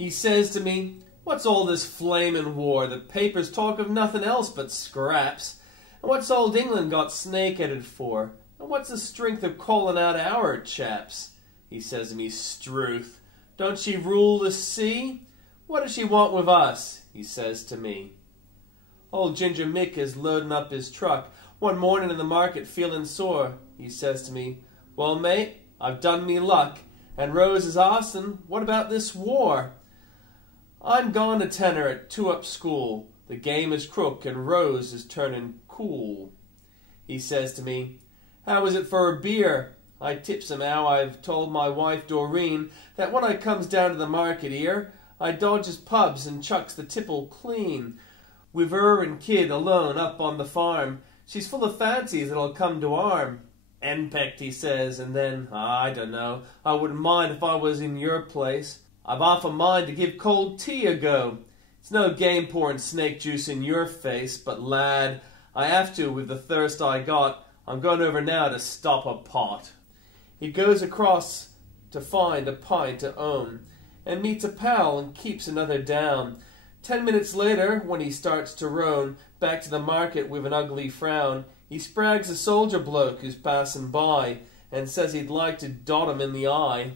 He says to me, "What's all this flamin' war? The papers talk of nothing else but scraps. And what's old England got snake-headed for? And what's the strength of calling out our chaps?" He says to me, "Struth, don't she rule the sea? What does she want with us?" he says to me. Old Ginger Mick is loading up his truck one morning in the market feeling sore. He says to me, "Well, mate, I've done me luck, and Rose is asking, what about this war? I'm gone to tenor at 2-up school. The game is crook and Rose is turning cool." He says to me, "How is it for a beer?" I tips him how I've told my wife Doreen that when I comes down to the market here, I dodges pubs and chucks the tipple clean. With her and kid alone up on the farm, she's full of fancies that'll come to harm. "Henpecked," he says, and then, I don't know, I wouldn't mind if I was in your place. I've half a mind to give cold tea a go. It's no game pouring snake juice in your face, but lad, I have to with the thirst I got. I'm going over now to stop a pot. He goes across to find a pint to own, and meets a pal and keeps another down. 10 minutes later, when he starts to roan back to the market with an ugly frown, he sprags a soldier bloke who's passing by, and says he'd like to dot him in the eye.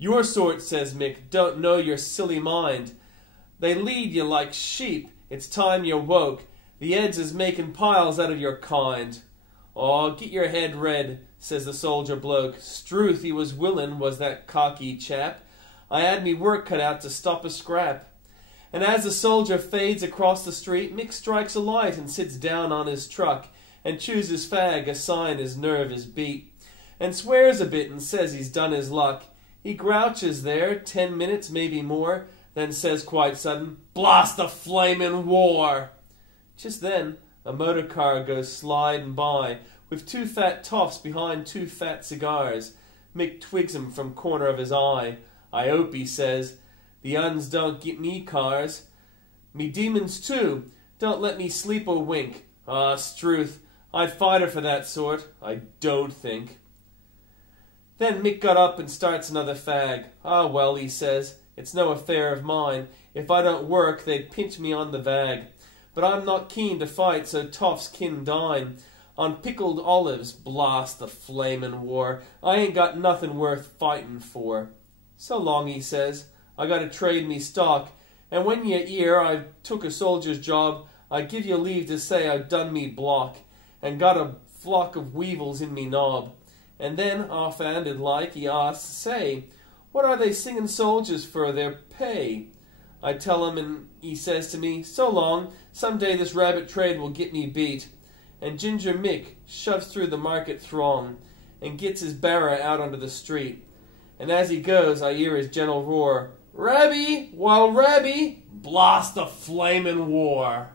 "Your sort," says Mick, "don't know your silly mind. They lead you like sheep. It's time you woke. The Eds is making piles out of your kind." "Oh, get your head red," says the soldier bloke. "Struth, he was willin', was that cocky chap. I had me work cut out to stop a scrap." And as the soldier fades across the street, Mick strikes a light and sits down on his truck, and chews his fag, a sign his nerve is beat, and swears a bit and says he's done his luck. He grouches there 10 minutes, maybe more, then says quite sudden, "Blast the flamin' war!" Just then a motor car goes sliding by, with 2 fat toffs behind 2 fat cigars. Mick twigs him from corner of his eye. "I hope," he says, "the Uns don't get me cars. Me demons too. Don't let me sleep a wink. Ah, struth, I'd fight her for that sort, I don't think." Then Mick got up and starts another fag. "Ah, well," he says, "it's no affair of mine. If I don't work, they'd pinch me on the vag. But I'm not keen to fight, so toffs kin dine on pickled olives. Blast the flamin' war. I ain't got nothing worth fightin' for. So long," he says. "I got to trade me stock, and when you hear I've took a soldier's job, I give you leave to say I've done me block, and got a flock of weevils in me knob." And then, off-handed like, he asks, "Say, what are they singing soldiers for their pay?" I tell him, and he says to me, "So long, some day this rabbit trade will get me beat." And Ginger Mick shoves through the market throng, and gets his barrow out onto the street. And as he goes, I hear his gentle roar, "Rabby, well, Rabby, blast the flamin' war!"